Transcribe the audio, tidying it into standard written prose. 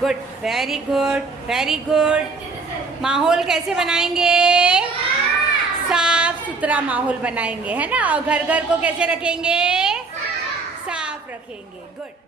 Good, very good, very good. माहौल कैसे बनाएंगे? साफ सुथरा माहौल बनाएंगे, है ना। और घर घर को कैसे रखेंगे? साफ रखेंगे। गुड।